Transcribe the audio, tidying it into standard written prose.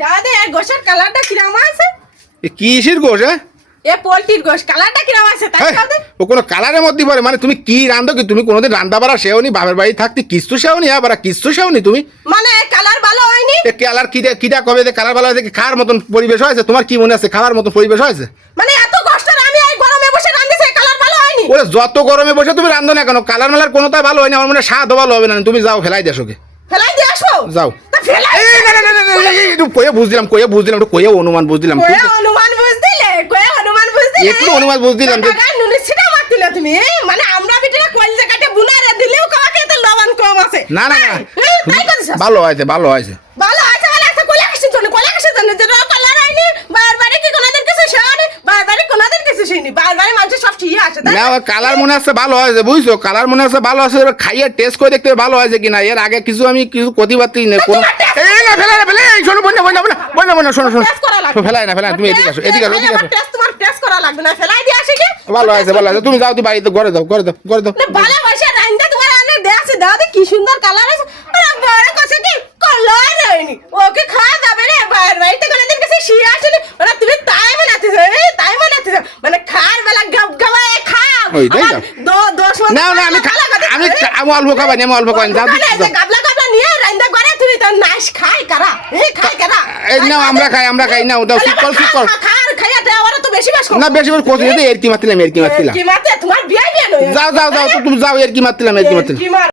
দাদা এর গোশের কালারটা কিরকম আছে? এ কিসের গোশ? এ পোল্ট্রির গোশ কালারটা কিরকম আছে তাই দাদা? ও কোনো কালারের মধ্যে পড়ে? মানে তুমি কি রান্ধো কি? তুমি কোনোদিন রান্না বাড়া শেওনি? বাবার বাড়ি থাকতে কিস্তু শেওনি? হ্যাঁ বারা কিস্তু শেওনি তুমি? মানে কালার ভালো হয়নি? এ কালার কিটা কবে যে কালার ভালো হয়েছে? খাওয়ার মতন পরিবেশ হয়েছে? তোমার কি মনে আছে খাওয়ার মতন পরিবেশ হয়েছে? মানে এত কষ্টের আমি এই গরমে বসে রাঁধতেছি কালার ভালো হয়নি? ওরে যত গরমে বসে তুমি রান্ধো না কেন, কালার মালার কোনোটাই ভালো হয়নি। আমার মনে হয় স্বাদও ভালো হবে না। তুমি যাও ফেলাই দেশোকে, ফেলাই দিয়ে আসো। যাও। তা ফেলাই এই না না না না, না, একটু কয়ে বুঝদিলাম একটু কয়ে অনুমান বুঝদিলাম। কয়ে অনুমান বুঝদিলে একটু অনুমান বুঝদিলাম যে টাকা নুনে ছিটা মারতিলে তুমি। মানে আমরা বিটিরা কলজা কাটে বুনারে দিলেও কাকে তো লবণ কম আছে। না না না, তাই কইছ? ভালো হয়েছে ভালো হয়েছে। ভালো আছে ভালো আছে কলা কিসের জন্য যে কালার হয়নি? বারবারে কি কোনাদের কিছু শেয়ানি? বারবারে কোনাদের কিছু শেয়ানি? বারবারে মানুষ সব ঠিক আছে তাই? না কালার মনে হচ্ছে ভালো হয়েছে, বুঝছো? কালার মনে হচ্ছে ভালো আছে, এবার খাইয়ে টেস্ট করে দেখতে হবে ভালো হয়েছে কিনা। এর আগে আমি কিছু প্রতিবাদী নেই কোনো। এই না ফেলে এই শোনো বন্যা শোনো টেস্ট করা লাগবে। ফেলাই না তুমি এদিকে আসো টেস্ট তোমার টেস্ট করা লাগবে না, ফেলাই দিয়ে আসি কি? ভালো হয়েছে তুমি যাও তুই বাড়িতে ঘরে দাও ভালোবাসা রান্দা তোমার আনে দেখছি দাদা কি সুন্দর কালার আছে। আরে বড় কথা কি কালার হয়নি? ওকে খাওয়া যাবে রে? বাড়িতে কোনদিন কিছু শিয়া আসেনি? মানে তুমি তাই বানাতেছ মানে খার বেলা গাবায় খাও। ওই তাই না? দোষ না আমি অল্প খাবাই না, আমি অল্প খাই যাও গাবলা নিয়ে রান্দা করে তুই তো নাশ খায় কারা? খায় কারা? এই না আমরা খাই না ওটা চুপ কর খার খাইয়া দেওয়ার তো বেশি বেশ না বেশি করে কোথায় এর কি মারতিলাম কি মাতে তোমার বিয়ে নয়। যাও তুমি যাও এর কি মারতিলাম কি মার